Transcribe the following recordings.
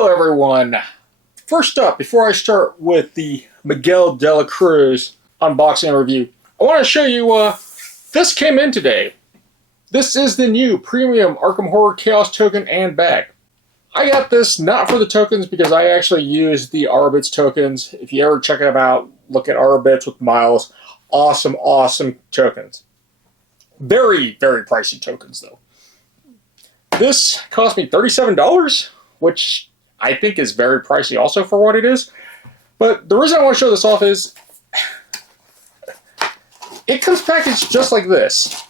Hello everyone! First up, before I start with the Miguel De La Cruz unboxing review, I want to show you, this came in today. This is the new premium Arkham Horror Chaos token and bag. I got this not for the tokens because I actually use the Arbits tokens. If you ever check them out, look at Arbits with Miles. Awesome, awesome tokens. Very, very pricey tokens though. This cost me $37, which I think is very pricey also for what it is. But the reason I want to show this off is it comes packaged just like this.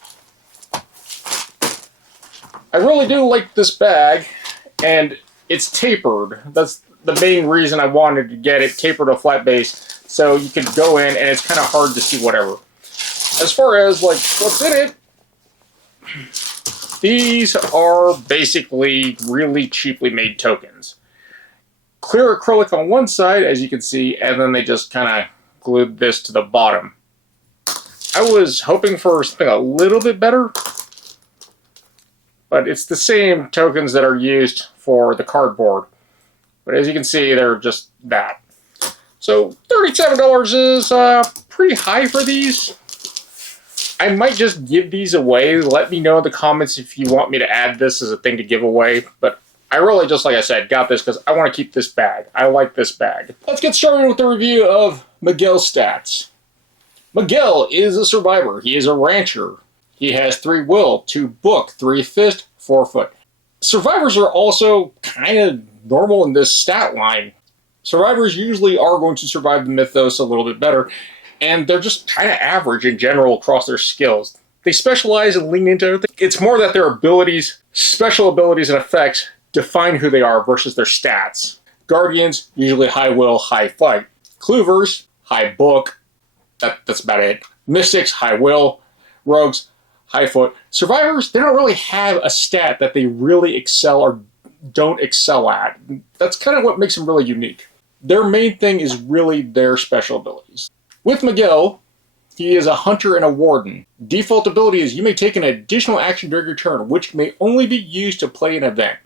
I really do like this bag, and it's tapered. That's the main reason I wanted to get it tapered to flat base, so you can go in and it's kind of hard to see whatever. As far as like what's in it, these are basically really cheaply made tokens. Clear acrylic on one side, as you can see, and then they just kind of glued this to the bottom. I was hoping for something a little bit better, but it's the same tokens that are used for the cardboard. But as you can see, they're just that. So $37 is pretty high for these. I might just give these away. Let me know in the comments if you want me to add this as a thing to give away. But I really, just like I said, got this because I want to keep this bag. I like this bag. Let's get started with the review of Miguel's stats. Miguel is a survivor. He is a rancher. He has 3 will, 2 book, 3 fist, 4 foot. Survivors are also kind of normal in this stat line. Survivors usually are going to survive the mythos a little bit better, and they're just kind of average in general across their skills. They specialize and lean into everything. It's more that their abilities, special abilities, and effects define who they are versus their stats. Guardians, usually high will, high fight. Cloovers, high book. That's about it. Mystics, high will. Rogues, high foot. Survivors, they don't really have a stat that they really excel or don't excel at. That's kind of what makes them really unique. Their main thing is really their special abilities. With Miguel, he is a hunter and a warden. Default ability is you may take an additional action during your turn, which may only be used to play an event.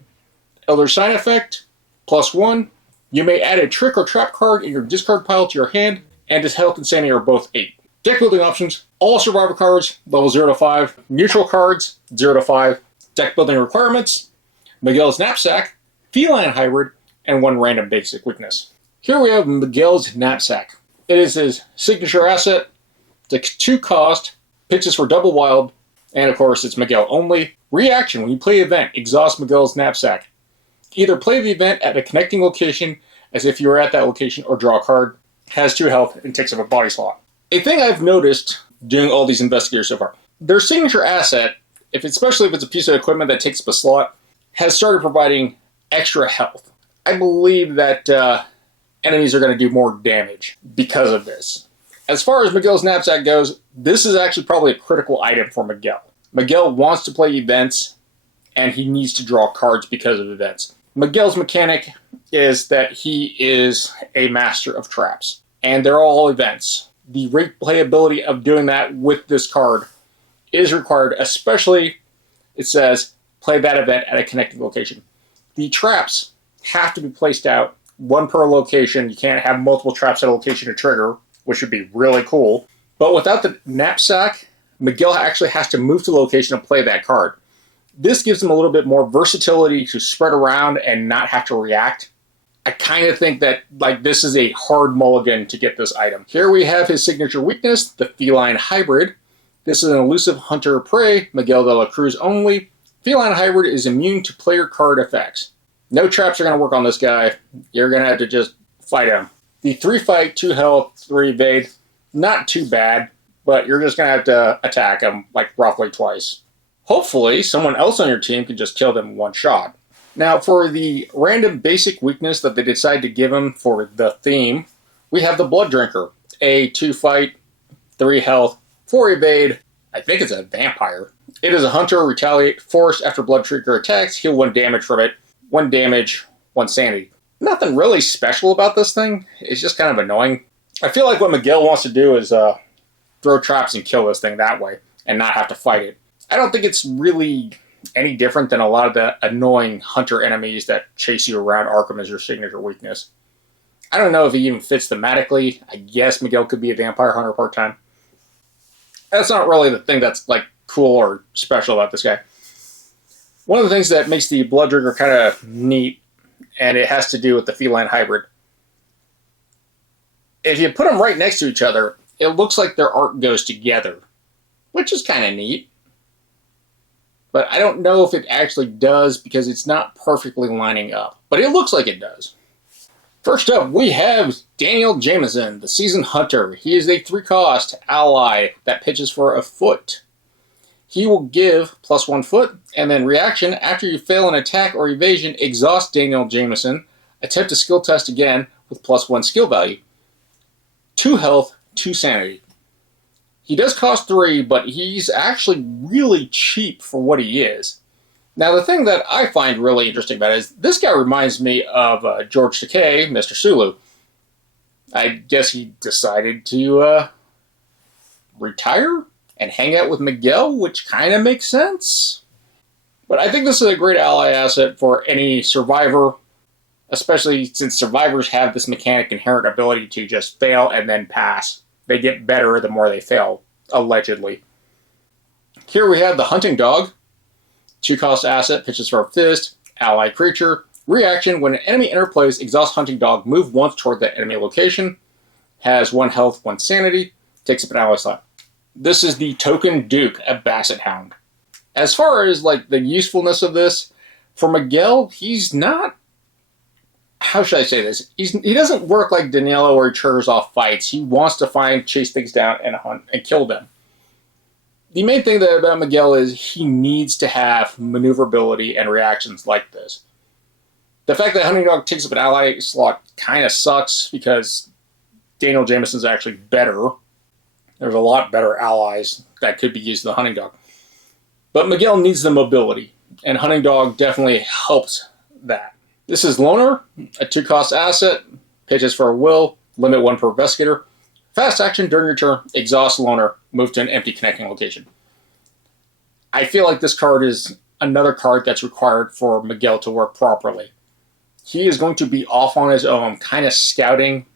Elder Sign effect, +1. You may add a trick or trap card in your discard pile to your hand, and his health and sanity are both 8. Deck building options, all survivor cards, level 0 to 5. Neutral cards, 0 to 5. Deck building requirements, Miguel's knapsack, feline hybrid, and 1 random basic weakness. Here we have Miguel's knapsack. It is his signature asset. It's a 2 cost, pitches for double wild, and of course it's Miguel only. Reaction: when you play event, exhaust Miguel's knapsack. Either play the event at a connecting location as if you were at that location, or draw a card. Has 2 health and takes up a body slot. A thing I've noticed doing all these investigators so far, their signature asset, especially if it's a piece of equipment that takes up a slot, has started providing extra health. I believe that enemies are going to do more damage because of this. As far as Miguel's knapsack goes, this is actually probably a critical item for Miguel. Miguel wants to play events, and he needs to draw cards because of events. Miguel's mechanic is that he is a master of traps, and they're all events. The replayability of doing that with this card is required, especially, it says, play that event at a connecting location. The traps have to be placed out, 1 per location. You can't have multiple traps at a location to trigger, which would be really cool. But without the knapsack, Miguel actually has to move to the location and play that card. This gives him a little bit more versatility to spread around and not have to react. I kind of think that this is a hard mulligan to get this item. Here we have his signature weakness, the feline hybrid. This is an elusive hunter prey, Miguel De La Cruz only. Feline hybrid is immune to player card effects. No traps are going to work on this guy. You're going to have to just fight him. The 3 fight, 2 health, 3 evade, not too bad, but you're just going to have to attack him roughly twice. Hopefully, someone else on your team can just kill them in 1 shot. Now, for the random basic weakness that they decide to give him for the theme, we have the Blood Drinker. A 2 fight, 3 health, 4 evade. I think it's a vampire. It is a hunter, retaliate, force after Blood Drinker attacks, heal 1 damage from it. 1 damage, 1 sanity. Nothing really special about this thing. It's just kind of annoying. I feel like what Miguel wants to do is throw traps and kill this thing that way, and not have to fight it. I don't think it's really any different than a lot of the annoying hunter enemies that chase you around Arkham as your signature weakness. I don't know if he even fits thematically. I guess Miguel could be a vampire hunter part-time. That's not really the thing that's like cool or special about this guy. One of the things that makes the Blood Drinker kind of neat, and it has to do with the feline hybrid. If you put them right next to each other, it looks like their art goes together, which is kind of neat. But I don't know if it actually does because it's not perfectly lining up. But it looks like it does. First up, we have Daniel Jameson, the Seasoned Hunter. He is a 3-cost ally that pitches for a foot. He will give +1 foot, and then reaction, after you fail an attack or evasion, exhaust Daniel Jameson. Attempt a skill test again with +1 skill value. 2 health, 2 sanity. He does cost 3, but he's actually really cheap for what he is. Now, the thing that I find really interesting about it is this guy reminds me of George Takei, Mr. Sulu. I guess he decided to retire and hang out with Miguel, which kind of makes sense. But I think this is a great ally asset for any survivor, especially since survivors have this mechanic inherent ability to just fail and then pass. They get better the more they fail, allegedly. Here we have the Hunting Dog. 2-cost asset, pitches for a fist, ally creature. Reaction, when an enemy interplays, exhaust Hunting Dog, move once toward the enemy location. Has 1 health, 1 sanity. Takes up an ally slot. This is the Token Duke, a Basset Hound. As far as like the usefulness of this, for Miguel, he's not... How should I say this? He doesn't work like Danilo where he triggers off fights. He wants to chase things down and hunt and kill them. The main thing about Miguel is he needs to have maneuverability and reactions like this. The fact that Hunting Dog takes up an ally slot kind of sucks because Daniel Jameson's actually better. There's a lot better allies that could be used than the Hunting Dog. But Miguel needs the mobility, and Hunting Dog definitely helps that. This is Loner, a 2-cost asset, pitches for a will, limit 1 per investigator. Fast action during your turn, exhaust Loner, move to an empty connecting location. I feel like this card is another card that's required for Miguel to work properly. He is going to be off on his own, kind of scouting,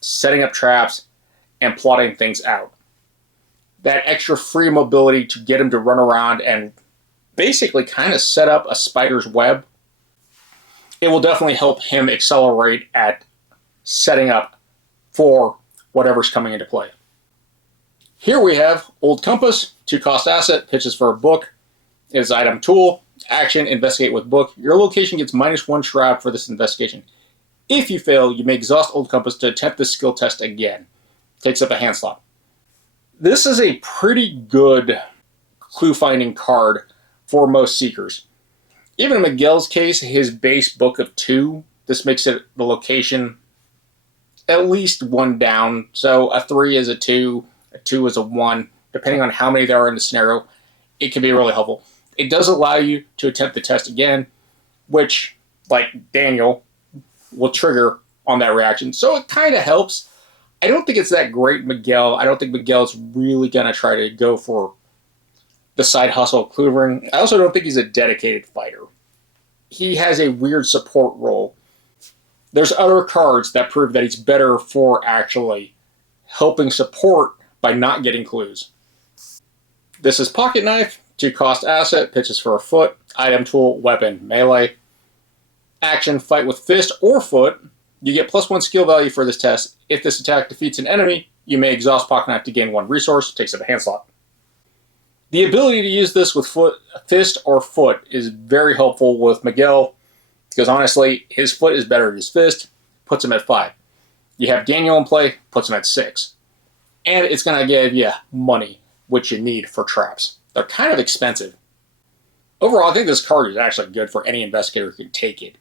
setting up traps, and plotting things out. That extra free mobility to get him to run around and basically kind of set up a spider's web, it will definitely help him accelerate at setting up for whatever's coming into play. Here we have Old Compass, 2-cost asset, pitches for a book. It is item tool, action, investigate with book. Your location gets -1 shroud for this investigation. If you fail, you may exhaust Old Compass to attempt this skill test again. Takes up a hand slot. This is a pretty good clue-finding card for most seekers. Even in Miguel's case, his base book of 2, this makes it the location at least 1 down. So a 3 is a 2 is a 1. Depending on how many there are in the scenario, it can be really helpful. It does allow you to attempt the test again, which, like Daniel, will trigger on that reaction. So it kind of helps. I don't think it's that great Miguel. I don't think Miguel's really going to try to go for the side hustle of cloovering. I also don't think he's a dedicated fighter. He has a weird support role. There's other cards that prove that he's better for actually helping support by not getting clues. This is Pocket Knife, 2-cost asset, pitches for a foot, item tool, weapon, melee. Action, fight with fist or foot. You get +1 skill value for this test. If this attack defeats an enemy, you may exhaust Pocket Knife to gain 1 resource, takes up a hand slot. The ability to use this with fist or foot is very helpful with Miguel, because honestly, his foot is better than his fist, puts him at 5. You have Daniel in play, puts him at 6. And it's going to give you money, which you need for traps. They're kind of expensive. Overall, I think this card is actually good for any investigator who can take it.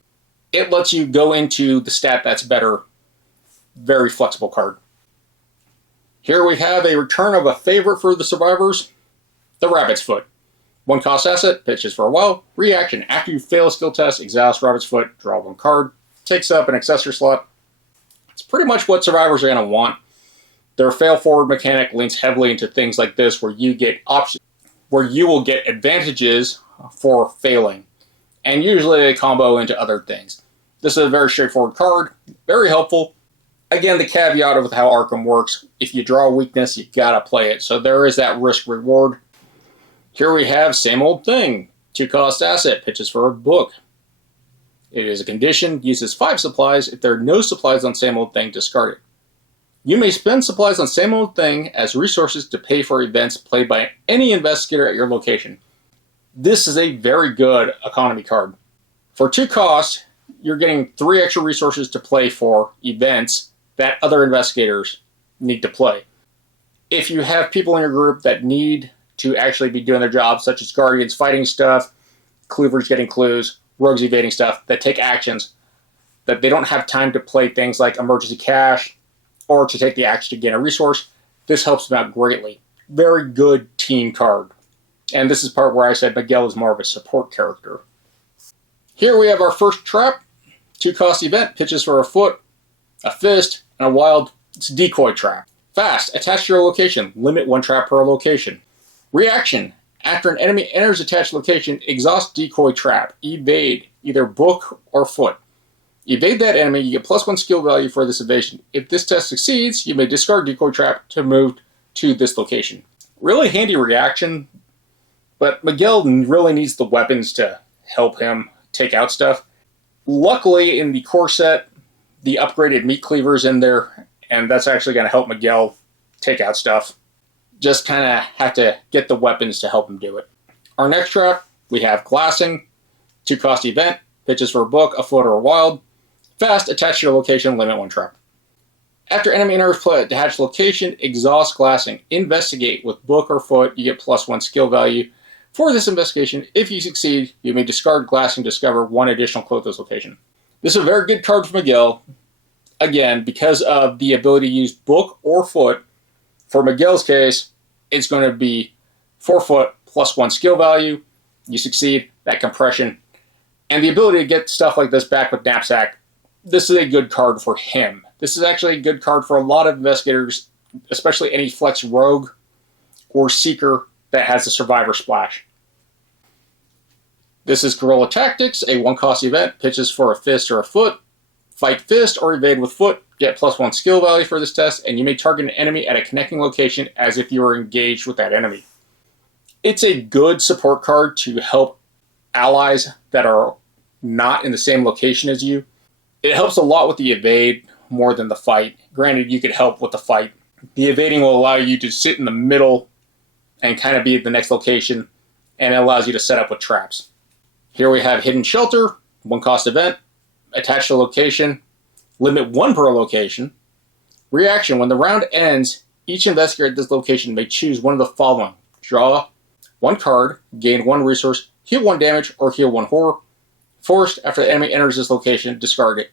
It lets you go into the stat that's better. Very flexible card. Here we have a return of a favorite for the survivors, the Rabbit's Foot. 1-cost asset, pitches for a while. Reaction, after you fail a skill test, exhaust Rabbit's Foot, draw 1 card. Takes up an accessory slot. It's pretty much what survivors are going to want. Their fail-forward mechanic leans heavily into things like this where you get options, where you will get advantages for failing. And usually they combo into other things. This is a very straightforward card, very helpful. Again, the caveat with how Arkham works, if you draw a weakness, you gotta play it. So there is that risk-reward. Here we have same old thing. 2-cost asset, pitches for a book. It is a condition, uses 5 supplies. If there are no supplies on same old thing, discard it. You may spend supplies on same old thing as resources to pay for events played by any investigator at your location. This is a very good economy card. For 2 costs, you're getting 3 extra resources to play for events that other investigators need to play. If you have people in your group that need to actually be doing their jobs, such as guardians fighting stuff, cleavers getting clues, rogues evading stuff, that take actions, that they don't have time to play things like emergency cash or to take the action to gain a resource, this helps them out greatly. Very good team card. And this is part where I said Miguel is more of a support character. Here we have our first trap. 2-cost event, pitches for a foot, a fist, and a wild. It's a decoy trap. Fast, attach to your location. Limit 1 trap per location. Reaction, after an enemy enters attached location, exhaust decoy trap. Evade, either book or foot. Evade that enemy, you get +1 skill value for this evasion. If this test succeeds, you may discard decoy trap to move to this location. Really handy reaction, but Miguel really needs the weapons to help him take out stuff. Luckily, in the core set, the upgraded meat cleaver's in there, and that's actually going to help Miguel take out stuff. Just kind of have to get the weapons to help him do it. Our next trap, we have glassing. 2-cost event, pitches for a book, a foot, or a wild. Fast, attach to your location, limit 1 trap. After enemy enters play attached location, exhaust glassing. Investigate with book or foot, you get +1 skill value. For this investigation, if you succeed, you may discard glassing to discover 1 additional clue at this location. This is a very good card for Miguel. Again, because of the ability to use book or foot. For Miguel's case, it's going to be 4 foot +1 skill value. You succeed, that compression. And the ability to get stuff like this back with knapsack. This is a good card for him. This is actually a good card for a lot of investigators, especially any flex rogue or seeker that has a survivor splash. This is Guerrilla Tactics, a 1-cost event, pitches for a fist or a foot. Fight fist or evade with foot, get +1 skill value for this test, and you may target an enemy at a connecting location as if you were engaged with that enemy. It's a good support card to help allies that are not in the same location as you. It helps a lot with the evade more than the fight. Granted, you could help with the fight. The evading will allow you to sit in the middle and kind of be at the next location, and it allows you to set up with traps. Here we have Hidden Shelter, 1-cost event, attach to location, limit 1 per location. Reaction, when the round ends, each investigator at this location may choose one of the following. Draw 1 card, gain 1 resource, heal 1 damage, or heal 1 horror. Forced, after the enemy enters this location, discard it.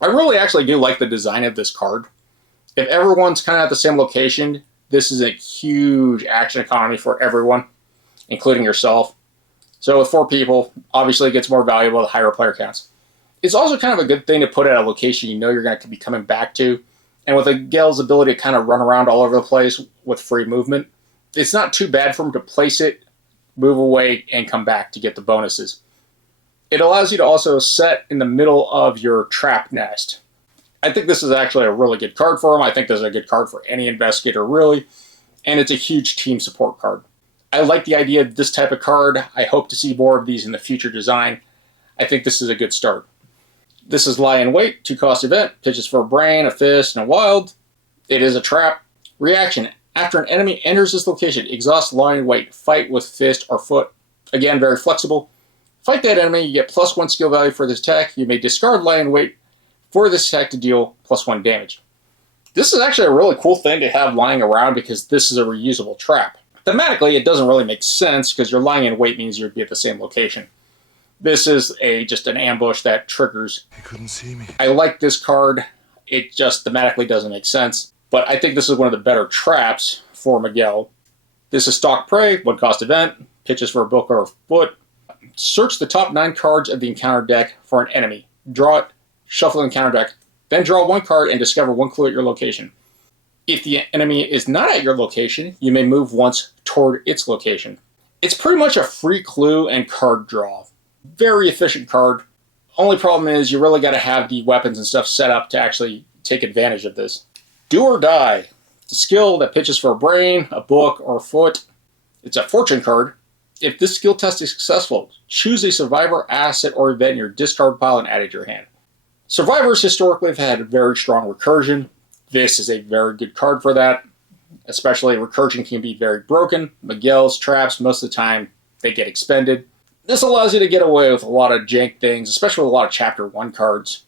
I really actually do like the design of this card. If everyone's kind of at the same location, this is a huge action economy for everyone, including yourself. So with 4 people, obviously it gets more valuable the higher player counts. It's also kind of a good thing to put at a location you know you're going to be coming back to. And with Miguel's ability to kind of run around all over the place with free movement, it's not too bad for him to place it, move away, and come back to get the bonuses. It allows you to also set in the middle of your trap nest. I think this is actually a really good card for him. I think this is a good card for any investigator, really. And it's a huge team support card. I like the idea of this type of card. I hope to see more of these in the future design. I think this is a good start. This is Lie in Wait, 2-cost event, pitches for a brain, a fist, and a wild. It is a trap. Reaction, after an enemy enters this location, exhaust Lie in Wait, fight with fist or foot. Again, very flexible. Fight that enemy, you get +1 skill value for this attack. You may discard Lie in Wait for this attack to deal +1 damage. This is actually a really cool thing to have lying around because this is a reusable trap. Thematically, it doesn't really make sense because your lying in wait means you'd be at the same location. This is just an ambush that triggers. He couldn't see me. I like this card. It just thematically doesn't make sense. But I think this is one of the better traps for Miguel. This is Stalk Prey, 1-cost event, pitches for a book or a foot. Search the top 9 cards of the encounter deck for an enemy. Draw it, shuffle the encounter deck, then draw 1 card and discover 1 clue at your location. If the enemy is not at your location, you may move once toward its location. It's pretty much a free clue and card draw. Very efficient card. Only problem is you really got to have the weapons and stuff set up to actually take advantage of this. Do or Die. It's a skill that pitches for a brain, a book, or a foot. It's a fortune card. If this skill test is successful, choose a survivor, asset, or event in your discard pile and add it to your hand. Survivors historically have had very strong recursion. This is a very good card for that. Especially recursion can be very broken. Miguel's traps, most of the time, they get expended. This allows you to get away with a lot of jank things, especially with a lot of Chapter 1 cards.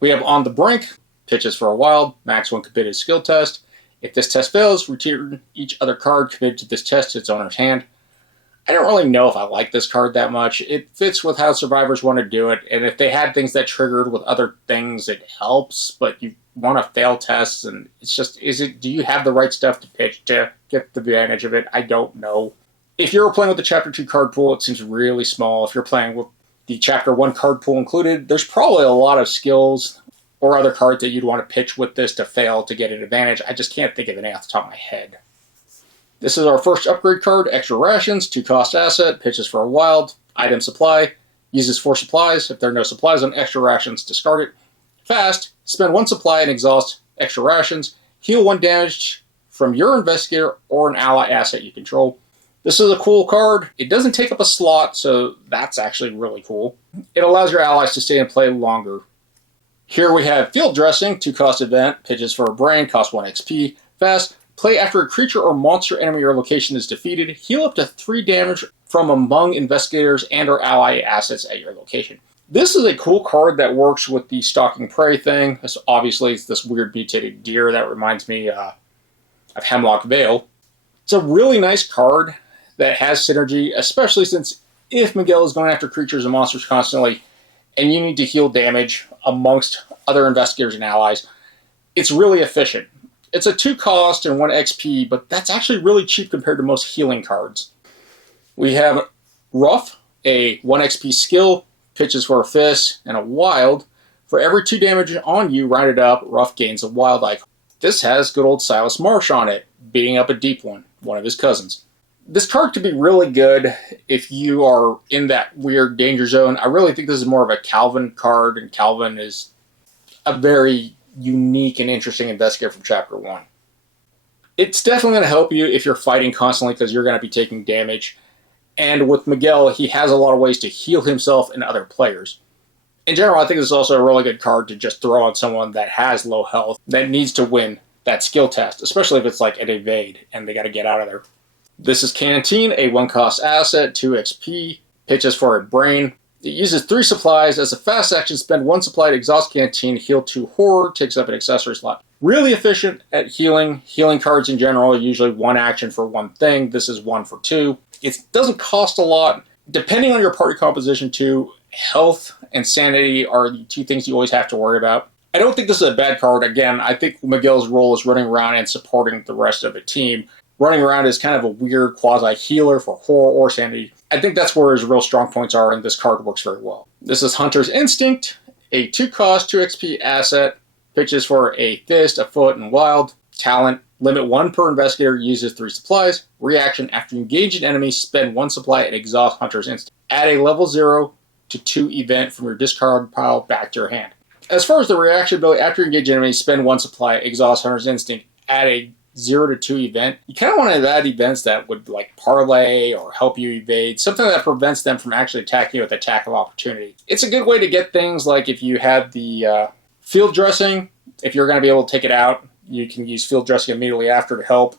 We have On the Brink, pitches for a wild, max 1 committed skill test. If this test fails, return each other card committed to this test to its owner's hand. I don't really know if I like this card that much. It fits with how survivors want to do it, and if they had things that triggered with other things, it helps, but you want to fail tests, and it's just, do you have the right stuff to pitch to get the advantage of it? I don't know. If you're playing with the Chapter 2 card pool, it seems really small. If you're playing with the Chapter 1 card pool included, there's probably a lot of skills or other cards that you'd want to pitch with this to fail to get an advantage. I just can't think of any off the top of my head. This is our first upgrade card, Extra Rations, 2-cost asset, pitches for a wild, item supply, uses 4 supplies. If there are no supplies on Extra Rations, discard it. Fast, spend 1 supply and exhaust Extra Rations, heal 1 damage from your investigator or an ally asset you control. This is a cool card. It doesn't take up a slot, so that's actually really cool. It allows your allies to stay and play longer. Here we have Field Dressing, 2-cost event, pitches for a brain, costs 1 XP. Fast, play after a creature or monster enemy or location is defeated. Heal up to 3 damage from among investigators and or ally assets at your location. This is a cool card that works with the Stalking Prey thing. Obviously, it's this weird mutated deer that reminds me of Hemlock Vale. It's a really nice card that has synergy, especially since if Miguel is going after creatures and monsters constantly, and you need to heal damage amongst other investigators and allies, it's really efficient. It's a 2-cost and 1 XP, but that's actually really cheap compared to most healing cards. We have Rough, a 1 XP skill, pitches for a fist and a wild. For every 2 damage on you, rounded up, Rough gains a wild icon. This has good old Silas Marsh on it, beating up a deep one of his cousins. This card could be really good if you are in that weird danger zone. I really think this is more of a Calvin card, and Calvin is a very unique and interesting investigator from Chapter 1. It's definitely going to help you if you're fighting constantly because you're going to be taking damage. And with Miguel, he has a lot of ways to heal himself and other players. In general, I think this is also a really good card to just throw on someone that has low health, that needs to win that skill test, especially if it's like an evade and they got to get out of there. This is Canteen, a 1-cost asset, 2 XP, pitches for a brain. It uses 3 supplies. As a fast action, spend 1 supply to exhaust Canteen, heal 2 horror, takes up an accessory slot. Really efficient at healing. Healing cards in general are usually 1 action for 1 thing. This is 1 for 2. It doesn't cost a lot. Depending on your party composition too, health and sanity are the 2 things you always have to worry about. I don't think this is a bad card. Again, I think Miguel's role is running around and supporting the rest of the team. Running around is kind of a weird quasi-healer for horror or sanity. I think that's where his real strong points are, and this card works very well. This is Hunter's Instinct, a 2-cost, 2 XP asset. Pitches for a fist, a foot, and wild. Talent, limit 1 per investigator, uses 3 supplies. Reaction, after you engage an enemy, spend 1 supply and exhaust Hunter's Instinct. Add a level 0 to 2 event from your discard pile back to your hand. As far as the reaction ability, after you engage an enemy, spend 1 supply, exhaust Hunter's Instinct. Add a 0 to 2 event. You kind of want to add events that would like parlay or help you evade, something that prevents them from actually attacking you with attack of opportunity. It's a good way to get things like if you have the field dressing, if you're going to be able to take it out, you can use field dressing immediately after to help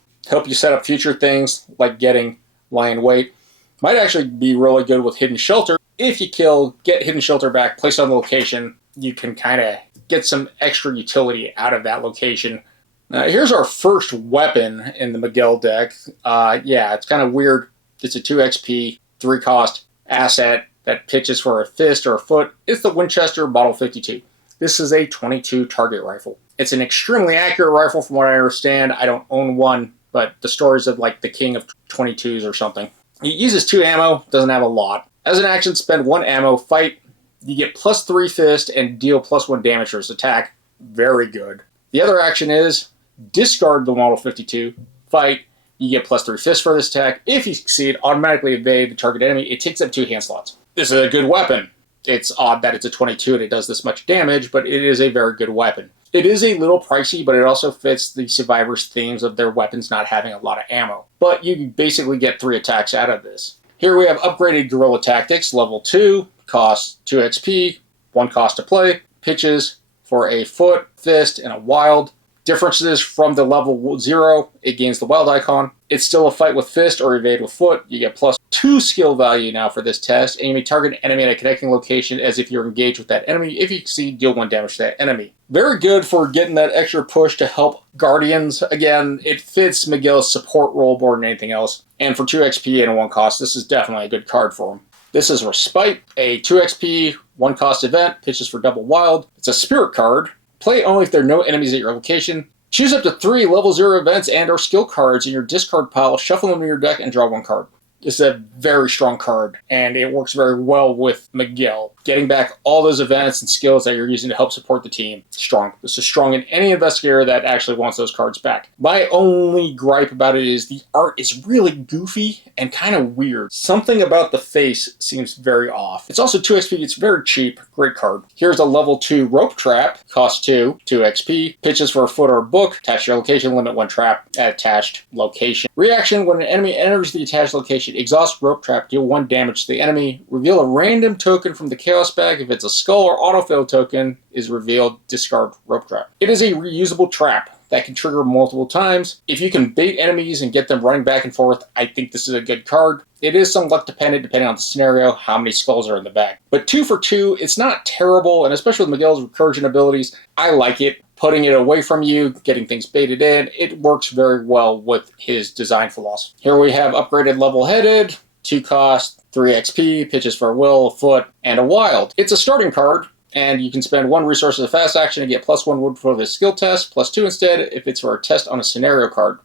you set up future things like getting lie in wait. Might actually be really good with hidden shelter. If you kill, get hidden shelter back, place it on the location, you can kind of get some extra utility out of that location. Here's our first weapon in the Miguel deck. Yeah, it's kind of weird. It's a 2 XP, 3-cost asset that pitches for a fist or a foot. It's the Winchester Model 52. This is a 22 target rifle. It's an extremely accurate rifle from what I understand. I don't own one, but the stories of like the king of 22s or something. It uses 2 ammo, doesn't have a lot. As an action, spend 1 ammo, fight. You get +3 fist and deal +1 damage for his attack. Very good. The other action is discard the Model 52, fight, you get +3 fists for this attack. If you succeed, automatically evade the target enemy. It takes up 2 hand slots. This is a good weapon. It's odd that it's a 22 and it does this much damage, but it is a very good weapon. It is a little pricey, but it also fits the Survivor's themes of their weapons not having a lot of ammo. But you basically get 3 attacks out of this. Here we have upgraded Guerrilla Tactics, level 2, costs 2 XP, 1 cost to play, pitches for a foot, fist, and a wild. Differences from the level 0, it gains the wild icon. It's still a fight with fist or evade with foot. You get +2 skill value now for this test, and you may target an enemy at a connecting location as if you're engaged with that enemy. If you succeed, deal 1 damage to that enemy. Very good for getting that extra push to help Guardians. Again, it fits Miguel's support role more than anything else. And for 2 XP and a 1 cost, this is definitely a good card for him. This is Respite, a 2 XP, 1 cost event, pitches for double wild. It's a spirit card. Play only if there are no enemies at your location. Choose up to 3 level 0 events and or skill cards in your discard pile, shuffle them to your deck, and draw 1 card. This is a very strong card, and it works very well with Miguel. Getting back all those events and skills that you're using to help support the team, strong. This is strong in any investigator that actually wants those cards back. My only gripe about it is the art is really goofy and kind of weird. Something about the face seems very off. It's also 2 XP, it's very cheap, great card. Here's a level 2 rope trap, costs 2 XP, pitches for a foot or a book, attach your location, limit 1 trap at attached location. Reaction, when an enemy enters the attached location, exhaust rope trap, deal 1 damage to the enemy, reveal a random token from the chaos bag. If it's a skull or autofill token is revealed, discard rope trap. It is a reusable trap that can trigger multiple times. If you can bait enemies and get them running back and forth, I think this is a good card. It is some luck dependent depending on the scenario, how many skulls are in the bag. But 2 for 2, it's not terrible, and especially with Miguel's recursion abilities, I like it. Putting it away from you, getting things baited in, it works very well with his design philosophy. Here we have upgraded level-headed, 2 cost, 3 XP, pitches for a will, a foot, and a wild. It's a starting card, and you can spend 1 resource as a fast action and get +1 wood for the skill test, +2 instead if it's for a test on a scenario card.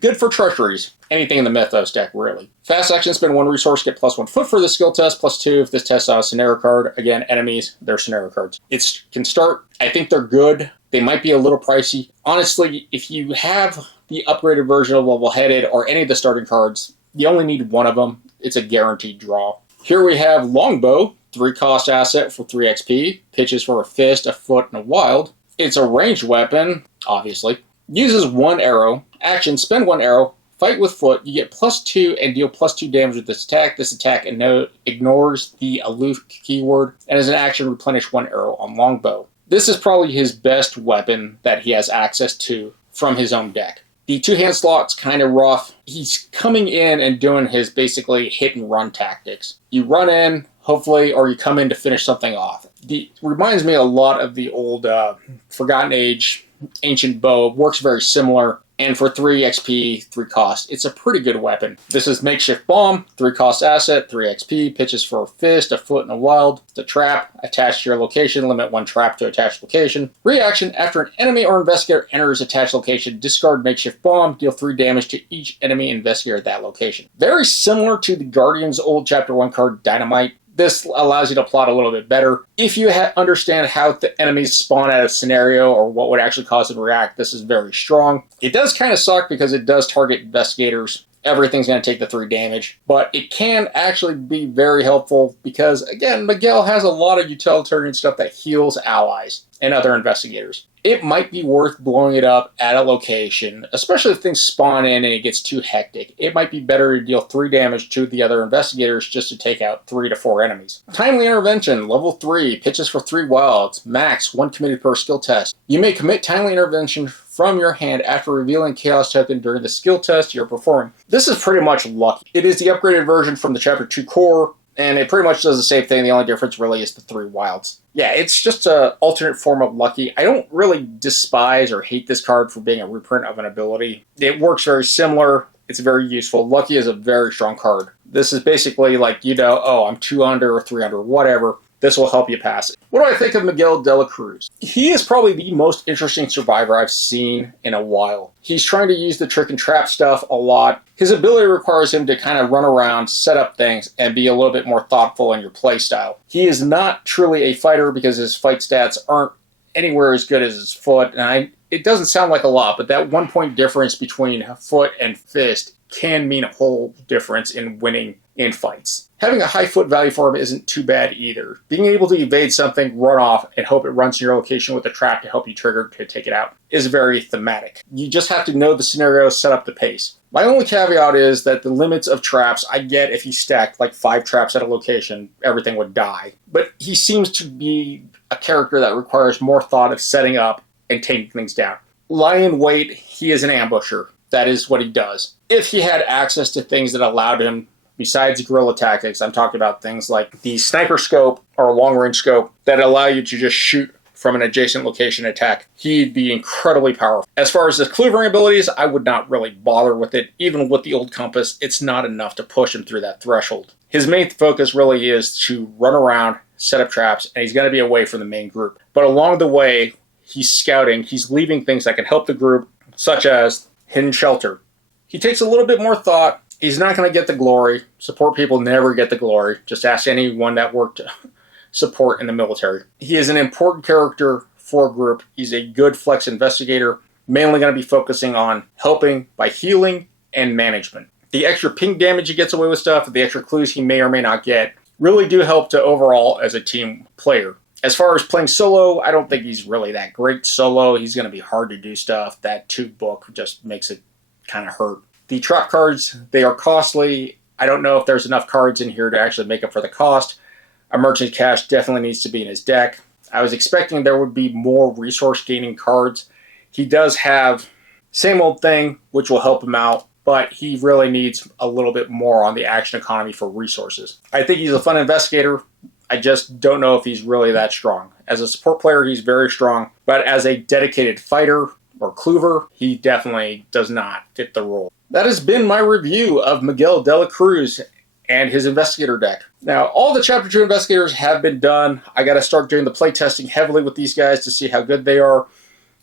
Good for treasuries. Anything in the Mythos deck, really. Fast action, spend 1 resource, get +1 foot for the skill test, +2 if this test on a scenario card. Again, enemies, they're scenario cards. It can start, I think they're good. They might be a little pricey. Honestly, if you have the upgraded version of level-headed or any of the starting cards, you only need 1 of them. It's a guaranteed draw. Here we have Longbow, 3 cost asset for 3 XP, pitches for a fist, a foot, and a wild. It's a ranged weapon, obviously. Uses 1 arrow. Action, spend 1 arrow. Fight with foot. You get +2 and deal +2 damage with this attack. This attack ignores the aloof keyword. And as an action, replenish 1 arrow on Longbow. This is probably his best weapon that he has access to from his own deck. The 2-hand slot's kind of rough. He's coming in and doing his basically hit-and-run tactics. You run in, hopefully, or you come in to finish something off. It reminds me a lot of the old Forgotten Age Ancient Bow. It works very similar. And for 3 XP, 3 cost, it's a pretty good weapon. This is Makeshift Bomb, 3 cost asset, 3 XP, pitches for a fist, a foot, and a wild. It's a trap, attached to your location, limit 1 trap to attached location. Reaction, after an enemy or investigator enters attached location, discard Makeshift Bomb, deal 3 damage to each enemy investigator at that location. Very similar to the Guardian's old Chapter 1 card, Dynamite. This allows you to plot a little bit better. If you understand how the enemies spawn out of scenario or what would actually cause them to react, this is very strong. It does kind of suck because it does target investigators. Everything's going to take the 3 damage, but it can actually be very helpful because, again, Miguel has a lot of utilitarian stuff that heals allies and other investigators. It might be worth blowing it up at a location, especially if things spawn in and it gets too hectic. It might be better to deal 3 damage to the other investigators just to take out 3 to 4 enemies. Timely Intervention, level 3, pitches for 3 wilds, max 1 committed per skill test. You may commit Timely Intervention from your hand after revealing Chaos Token during the skill test you're performing. This is pretty much lucky. It is the upgraded version from the Chapter 2 core, and it pretty much does the same thing. The only difference really is the 3 wilds. Yeah, it's just an alternate form of lucky. I don't really despise or hate this card for being a reprint of an ability. It works very similar. It's very useful. Lucky is a very strong card. This is basically like, oh, I'm 2 under or 3 under, whatever. This will help you pass it. What do I think of Miguel De La Cruz? He is probably the most interesting survivor I've seen in a while. He's trying to use the trick and trap stuff a lot. His ability requires him to kind of run around, set up things, and be a little bit more thoughtful in your play style. He is not truly a fighter because his fight stats aren't anywhere as good as his foot. And it doesn't sound like a lot, but that 1 point difference between foot and fist can mean a whole difference in winning in fights. Having a high foot value for him isn't too bad either. Being able to evade something, run off, and hope it runs to your location with a trap to help you trigger to take it out is very thematic. You just have to know the scenario, set up the pace. My only caveat is that the limits of traps, I get if he stacked like 5 traps at a location, everything would die. But he seems to be a character that requires more thought of setting up and taking things down. Lying in wait, he is an ambusher. That is what he does. If he had access to things that allowed him, besides guerrilla tactics, I'm talking about things like the sniper scope or long range scope that allow you to just shoot from an adjacent location attack, he'd be incredibly powerful. As far as his cloovering abilities, I would not really bother with it. Even with the old compass, it's not enough to push him through that threshold. His main focus really is to run around, set up traps, and he's going to be away from the main group. But along the way, he's scouting, he's leaving things that can help the group, such as hidden shelter. He takes a little bit more thought. He's not going to get the glory. Support people never get the glory. Just ask anyone that worked support in the military. He is an important character for a group. He's a good flex investigator, mainly going to be focusing on helping by healing and management. The extra ping damage he gets away with stuff, the extra clues he may or may not get, really do help to overall as a team player. As far as playing solo, I don't think he's really that great solo. He's going to be hard to do stuff. That 2 book just makes it kind of hurt. The trap cards, they are costly. I don't know if there's enough cards in here to actually make up for the cost. A merchant cache definitely needs to be in his deck. I was expecting there would be more resource gaining cards. He does have same old thing, which will help him out, but he really needs a little bit more on the action economy for resources. I think he's a fun investigator. I just don't know if he's really that strong. As a support player, he's very strong, but as a dedicated fighter or clover, he definitely does not fit the role. That has been my review of Miguel De La Cruz and his investigator deck. Now, all the Chapter 2 investigators have been done. I got to start doing the playtesting heavily with these guys to see how good they are.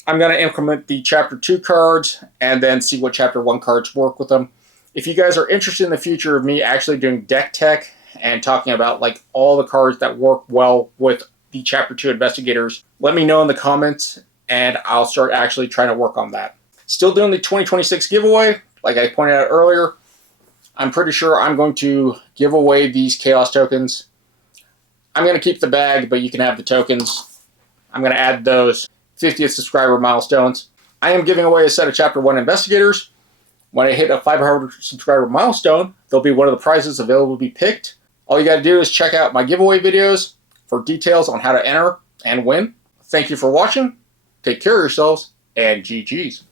I'm going to implement the Chapter 2 cards and then see what Chapter 1 cards work with them. If you guys are interested in the future of me actually doing deck tech and talking about like all the cards that work well with the Chapter 2 investigators, let me know in the comments and I'll start actually trying to work on that. Still doing the 2026 giveaway. Like I pointed out earlier, I'm pretty sure I'm going to give away these Chaos tokens. I'm going to keep the bag, but you can have the tokens. I'm going to add those 50th subscriber milestones. I am giving away a set of Chapter 1 investigators. When I hit a 500 subscriber milestone, there'll be one of the prizes available to be picked. All you got to do is check out my giveaway videos for details on how to enter and win. Thank you for watching. Take care of yourselves, and GG's.